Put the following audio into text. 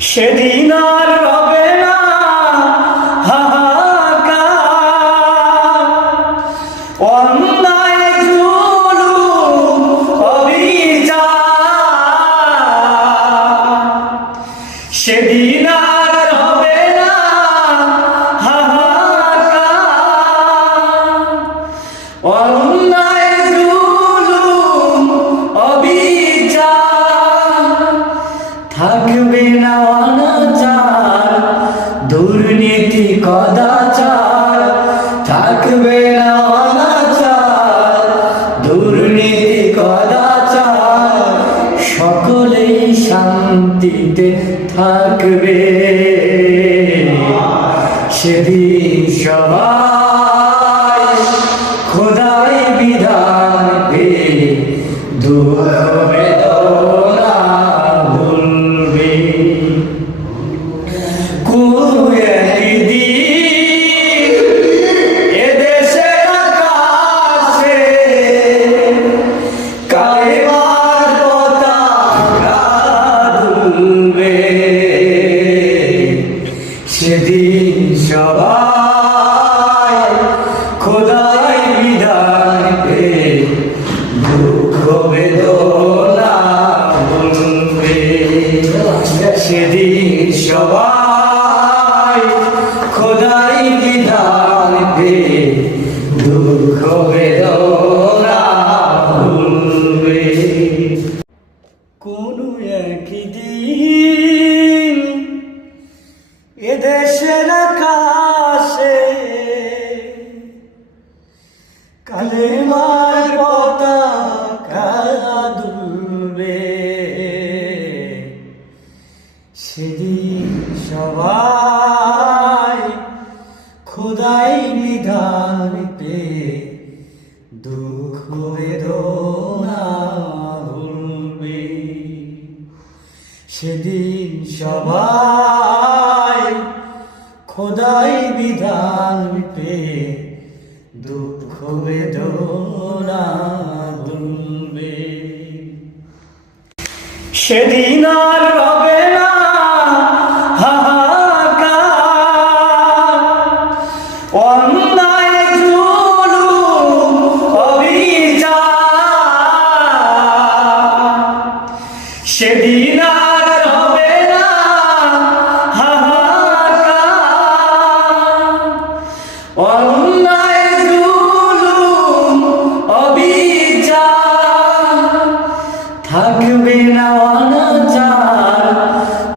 সেদিন আর রবে না হাহাকার, অন্যায় জুলুম অবিচার। সেদিন আর রবে না হাহাকার, অন্যায় জুলুম অবিচার। থাকবে না অনাচার, দুর্নীতি কদাচার। থাকবে না অনাচার, দুর্নীতি কদাচার। সকলেই শান্তিতে থাকবে, সেদিন সবাই খোদাই বিধান পেয়ে দুঃখ বেদনা ভুলবে। কোনো একদিন এদেশের আকাশে কালেমার পতাকা দুলবে, সেদিন সবাই খোদাই বিধান পেয়ে দুঃখ বেদনা ভুলবে। সেদিন সবাই খোদাই বিধান পেয়ে দুঃখ বেদনা ভুলবে। কোনো একদিন এদেশের আকাশে কালেমার পতাকা দুলবে, সেদিন সবাই খোদাই বিধান পেয়ে দুঃখ বেদনা ভুলবে। সেদিন সবাই খোদাই বিধান পেয়ে দুঃখ বেদনা ভুলবে। সেদিন আর